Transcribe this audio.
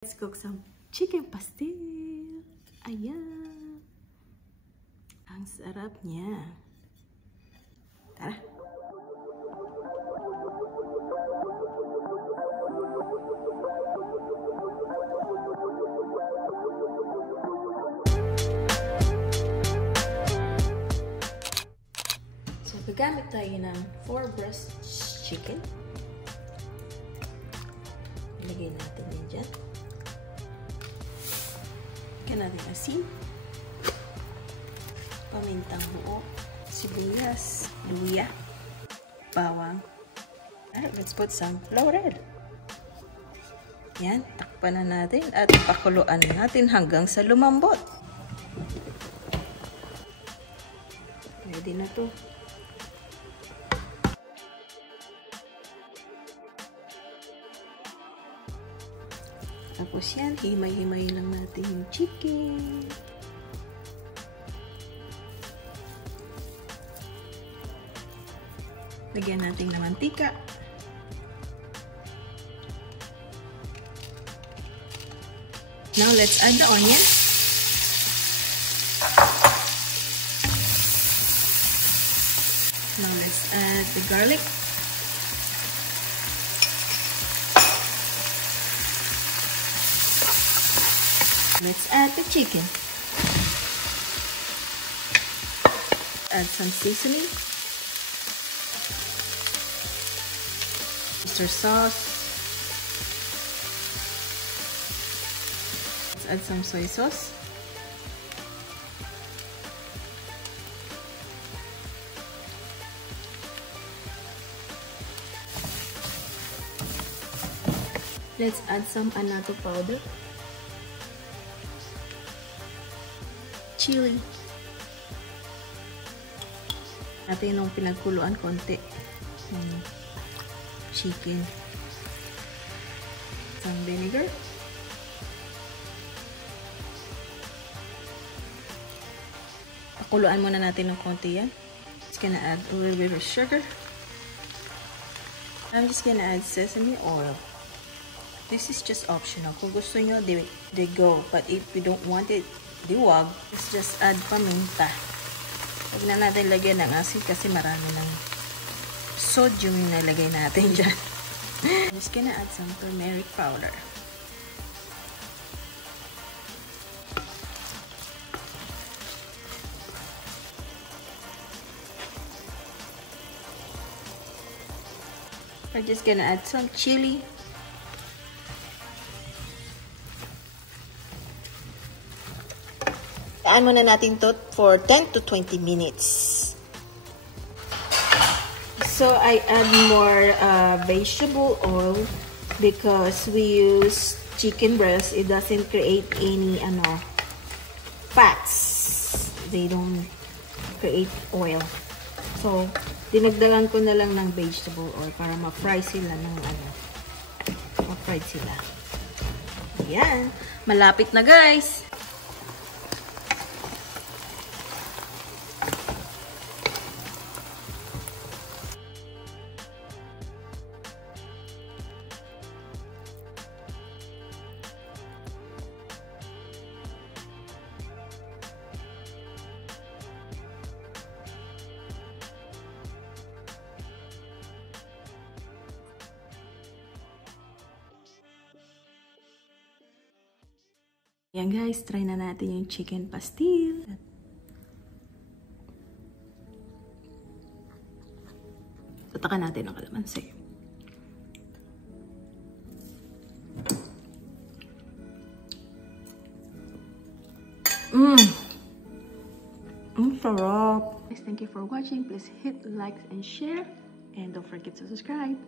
Let's cook some chicken pastil. Ayan. Ang sarap niya. Tara. So, gagamit tayo ng 4 breast chicken. Ilagay natin yan dyan. Lagyan natin asin, pamintang buo, sibuyas, luya, bawang. Alright, let's put some laurel. Yan, takpan na natin at pakuluan natin hanggang sa lumambot. Ready na to. Tapos yan, himay-himay lang natin yung chicken. Lagyan natin ng mantika. Now, let's add the onion. Now, let's add the garlic. Let's add the chicken. Add some seasoning. Oyster sauce. Let's add some soy sauce. Let's add some annatto powder. Chili. Natin yung pinagkuluan konti ng chicken. Some vinegar. Pakuluan muna natin ng konti yan. Just gonna add a little bit of sugar. I'm just gonna add sesame oil. This is just optional. Kung gusto nyo, they go. But if you don't want it, diwag, let's just add paminta. Huwag na natin lagyan ng asin kasi marami ng sodium yung nalagay natin dyan. I'm just gonna add some turmeric powder. We're just gonna add some chili. Taan muna natin to for 10 to 20 minutes. So, I add more vegetable oil because we use chicken breast. It doesn't create any fats. They don't create oil. So, dinagdagan ko na lang ng vegetable oil para ma-fry sila ng ma-fried sila. Ayan. Malapit na, guys. Yan guys, try na natin yung chicken pastil. Tatakan natin ang kalamansi. Ang sarap! Guys, thank you for watching. Please hit like and share. And don't forget to subscribe.